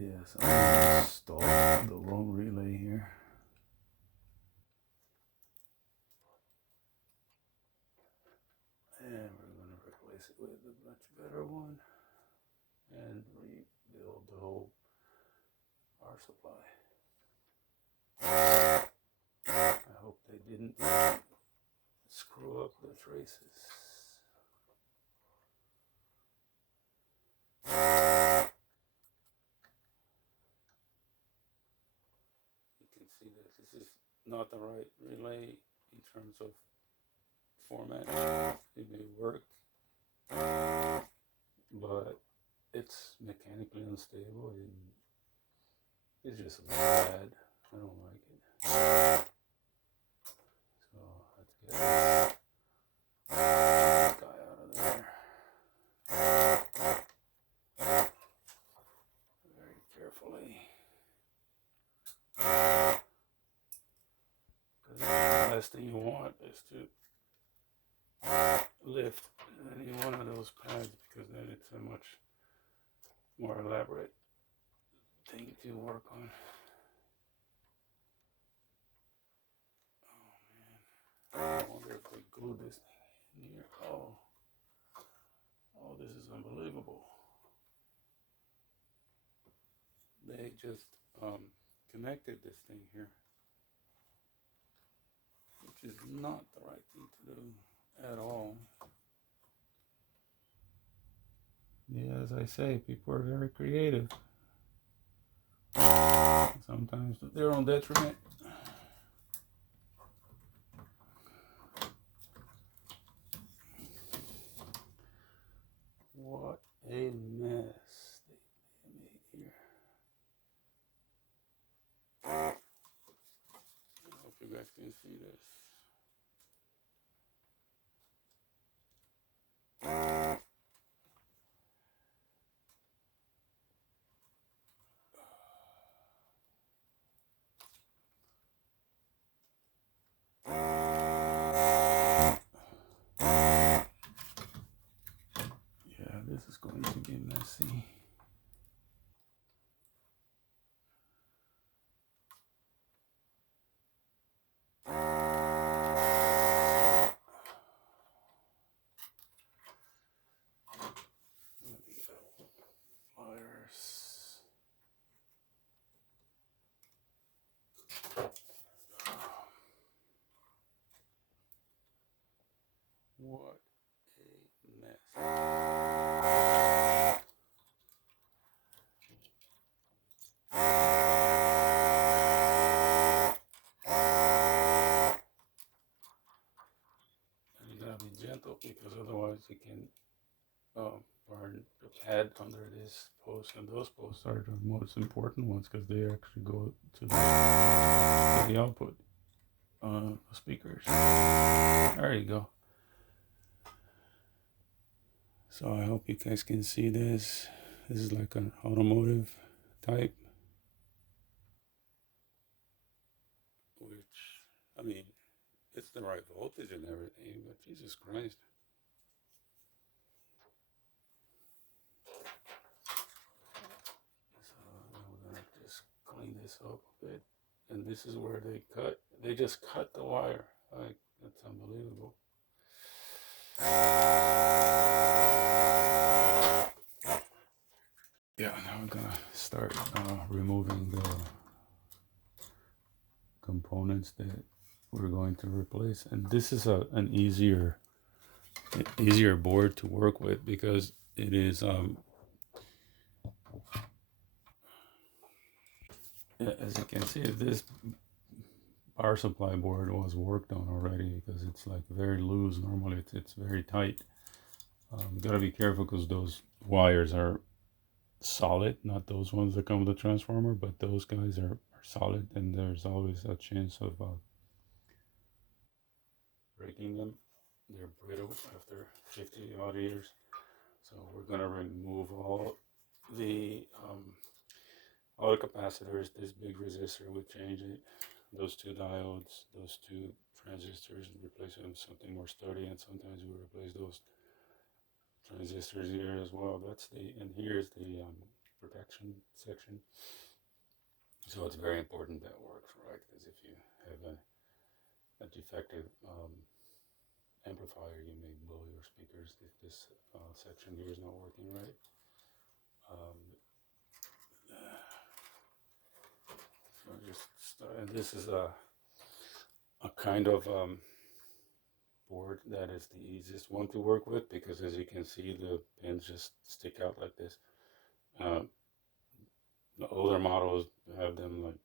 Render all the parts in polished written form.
Yes, I'm gonna install the wrong relay here. And we're gonna replace it with a much better one and rebuild the whole power supply. I hope they didn't screw up the traces. You can see that this is not the right relay in terms of format. It may work, but it's mechanically unstable and it's just a little bad. I don't like it. So let's get this guy out of there very carefully. Because the last thing you want is to lift any one of those pads, because then it's a much more elaborate thing to work on. Oh man, I wonder if they glued this thing in here. Oh, this is unbelievable. They just connected this thing here, which is not the right thing to do at all. Yeah, as I say, people are very creative. Sometimes to their own detriment. What a mess they made here. I hope you guys can see this. Yeah, this is going to be messy. Pliers. What a mess. And you gotta be gentle, because otherwise you can burn the pad under this post, and those posts are the most important ones because they actually go to the output speakers. There you go. So I hope you guys can see this. This is like an automotive type, which, I mean, it's the right voltage and everything, but Jesus Christ. So I'm gonna just clean this up a bit. And this is where they just cut the wire. Like, that's unbelievable. Yeah, now I'm gonna start removing the components that we're going to replace. And this is an easier board to work with, because it is as you can see, this power supply board was worked on already, because it's like very loose. Normally it's very tight. You gotta be careful because those wires are solid, not those ones that come with the transformer, but those guys are solid, and there's always a chance of breaking them. They're brittle after 50 odd years. So we're gonna remove all the capacitors. This big resistor, we change it. Those two diodes, those two transistors and replace them with something more sturdy, and sometimes we replace those transistors here as well. And here's the protection section. So it's very important that works right, because if you have a defective amplifier, you may blow your speakers if this section here is not working right. So just start, and this is a kind of board that is the easiest one to work with, because as you can see, the pins just stick out like this. The older models have them like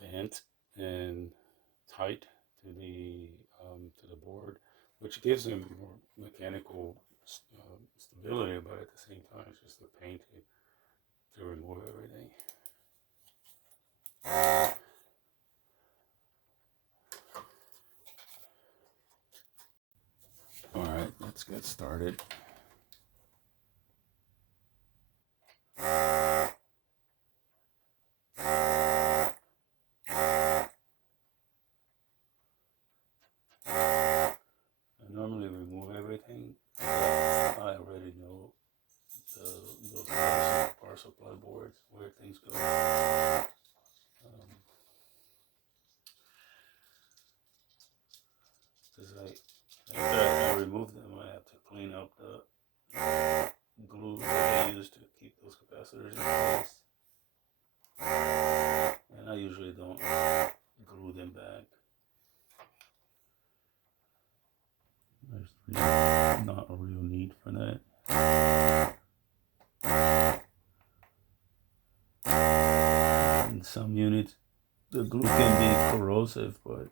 bent and tight to the board, which gives them more mechanical stability, but at the same time, it's just a pain to remove everything. All right, let's get started. I normally remove everything. I already know those power supply boards, where things go. Because after I remove them, I have to clean up the glue that I use to keep those capacitors in place. And I usually don't glue them back. There's really not a real need for that. In some units, the glue can be corrosive, but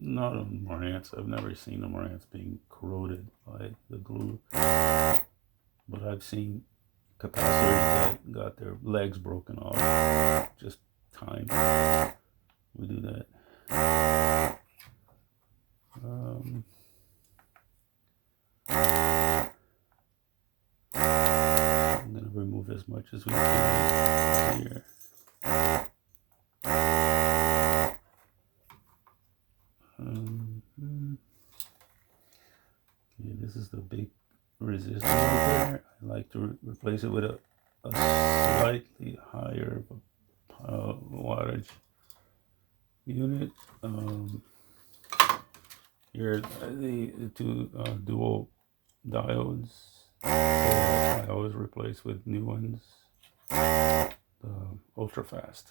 not on Marantz. I've never seen a Marantz being corroded by the glue. But I've seen capacitors that got their legs broken off. Just time. We do that. I'm going to remove as much as we can here. Okay, this is the big resistor right there. I like to replace it with a slightly higher wattage unit. Here are the two dual diodes. So I always replace with new ones. The ultra fast.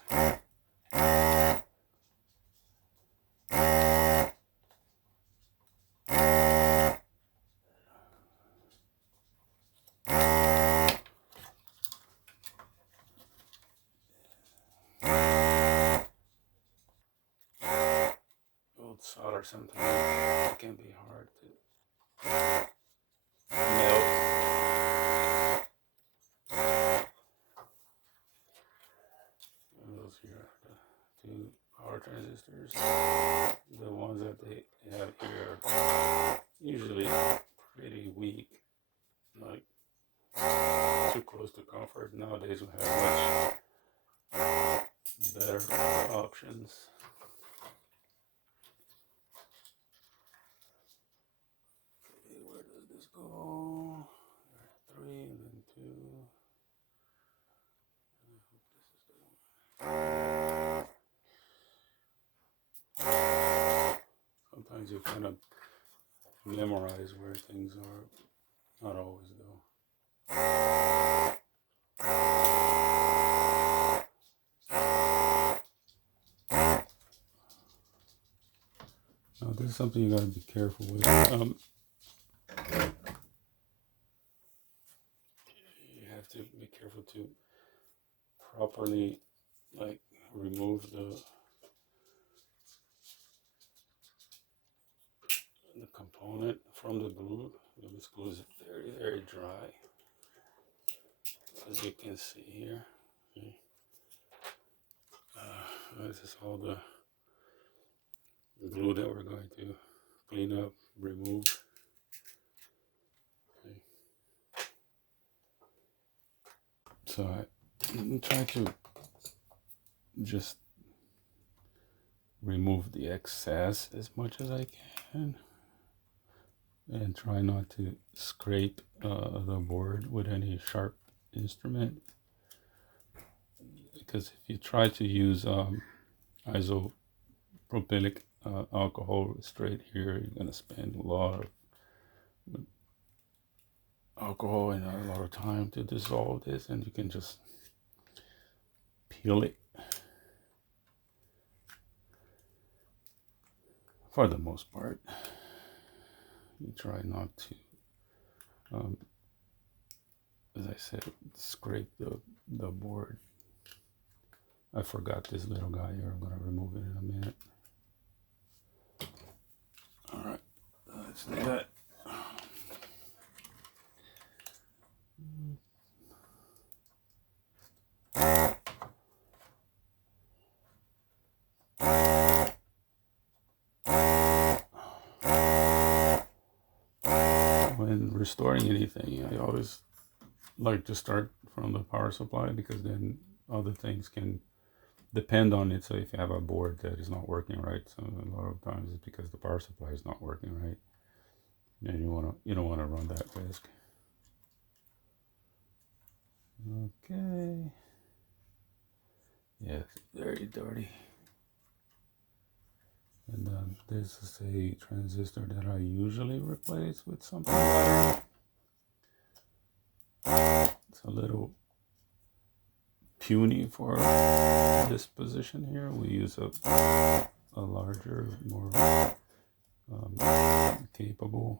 Solder sometimes it can be hard to melt. Those here are the two power transistors. The ones that they have here are usually pretty weak, like too close to comfort. Nowadays we have much better options. Where does this go? 3 and then 2. I hope this is the one. Sometimes you kind of memorize where things are, not always though. Now this is something you gotta be careful with. You have to be careful to properly remove the component from the glue. This glue is very, very dry, as you can see here. Okay. This is all the glue that we're going to clean up, remove. Okay. So I try to just remove the excess as much as I can, and try not to scrape the board with any sharp instrument, because if you try to use isopropylic alcohol straight here, you're going to spend a lot of alcohol and a lot of time to dissolve this, and you can just peel it for the most part. You try not to, as I said, scrape the board. I forgot this little guy here. I'm going to remove it in a minute. All right, let's do that. When restoring anything, I always like to start from the power supply, because then other things can depend on it. So if you have a board that is not working right, so a lot of times it's because the power supply is not working right, and you don't want to run that risk. Okay. Yeah, it's very dirty. And this is a transistor that I usually replace with something better. It's a little puny for this position here. We use a larger, more capable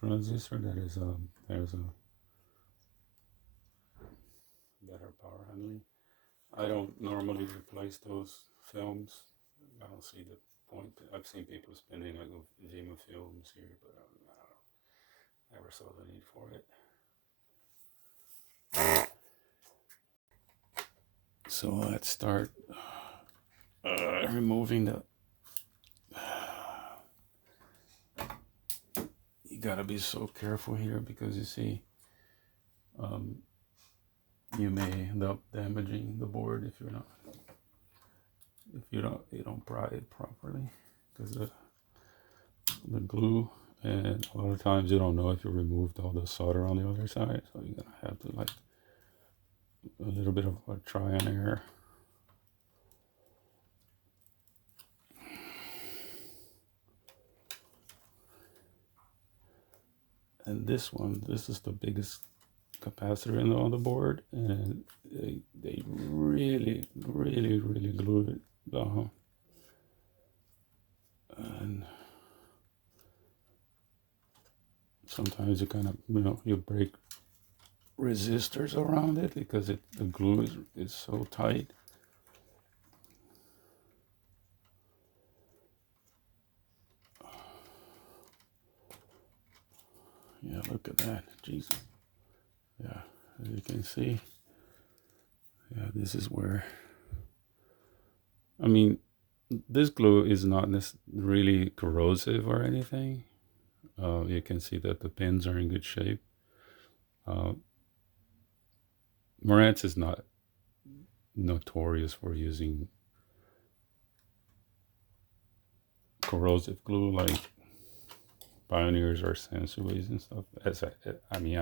transistor that is there's a better power handling. I don't normally replace those films. I don't see the point. I've seen people spending like Vima films here, but I never saw the need for it. So let's start removing the. You gotta be so careful here, because you see, you may end up damaging the board if you don't pry it properly, because the glue, and a lot of times you don't know if you removed all the solder on the other side, so you're gonna have to like a little bit of a try and error. And this is the biggest capacitor on the board, and they really glued it down. And sometimes you kind of, you break resistors around it, because the glue is so tight. Yeah, look at that. Jesus. Yeah, as you can see. Yeah, this is where, I mean, this glue is not really corrosive or anything. You can see that the pins are in good shape. Marantz is not notorious for using corrosive glue like Pioneers or Sensuis and stuff. I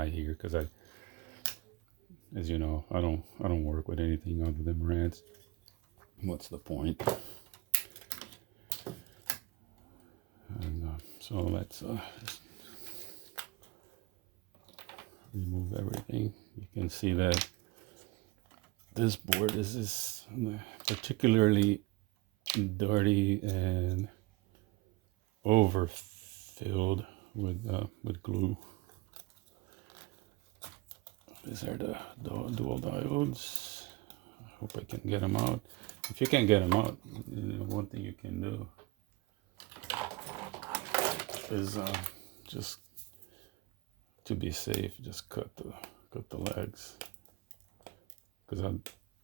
hear, because as you know, I don't work with anything other than Marantz. What's the point? And so let's just remove everything. You can see that this board is particularly dirty and overfilled with glue. These are the dual diodes. I hope I can get them out. If you can't get them out, one thing you can do is just to be safe, just cut the legs, because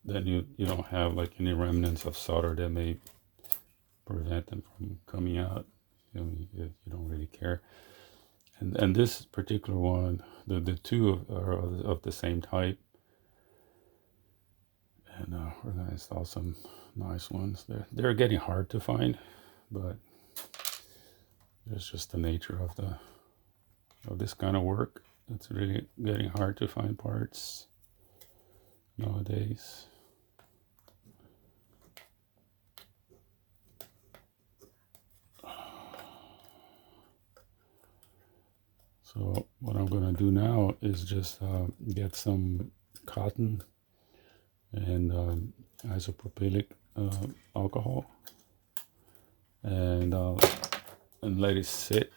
then you don't have like any remnants of solder that may prevent them from coming out. You don't really care. And this particular one, the two are of the same type, and we're gonna install some nice ones. They're getting hard to find, but it's just the nature of this kind of work. It's really getting hard to find parts nowadays. So what I'm gonna do now is just get some cotton and isopropylic alcohol, and let it sit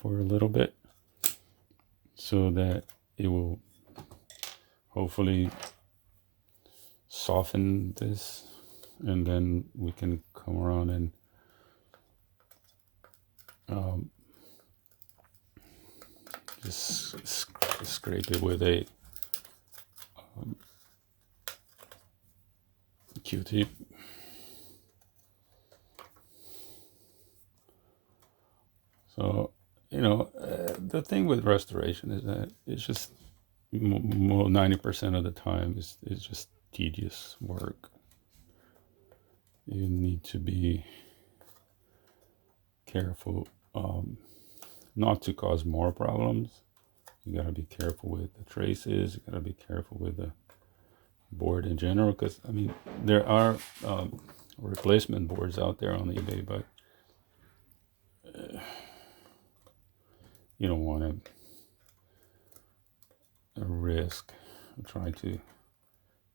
for a little bit so that it will hopefully soften this, and then we can come around and just scrape it with a Q-tip. So, the thing with restoration is that it's just 90% of the time is just tedious work. You need to be careful not to cause more problems. You gotta be careful with the traces. You gotta be careful with the board in general, because I mean there are replacement boards out there on eBay, but you don't want to risk trying to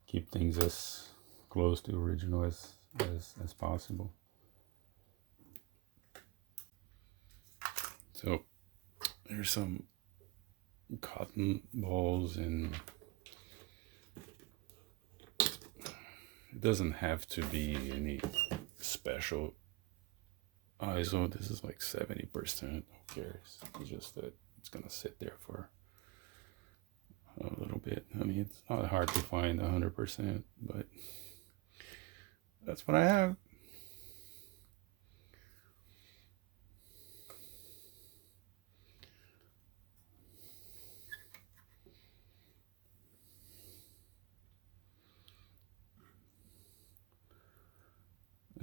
keep things as close to original as possible. So there's some cotton balls, and it doesn't have to be any special ISO. This is like 70%. Who cares? It's just that it's gonna sit there for a little bit. I mean, it's not hard to find 100%, but that's what I have.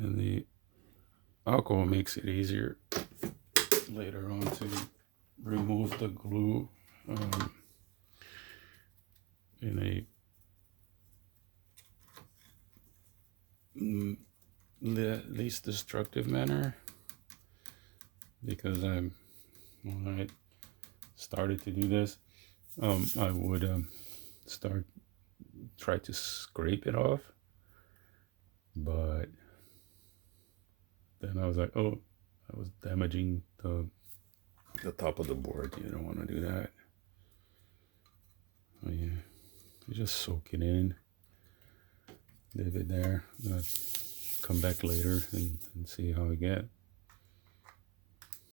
And the alcohol makes it easier later on to remove the glue in a least destructive manner, because when I started to do this, I would try to scrape it off, but then I was like, oh, I was damaging the top of the board. You don't want to do that. Oh, yeah, you just soak it in, leave it there. Come back later and see how I get.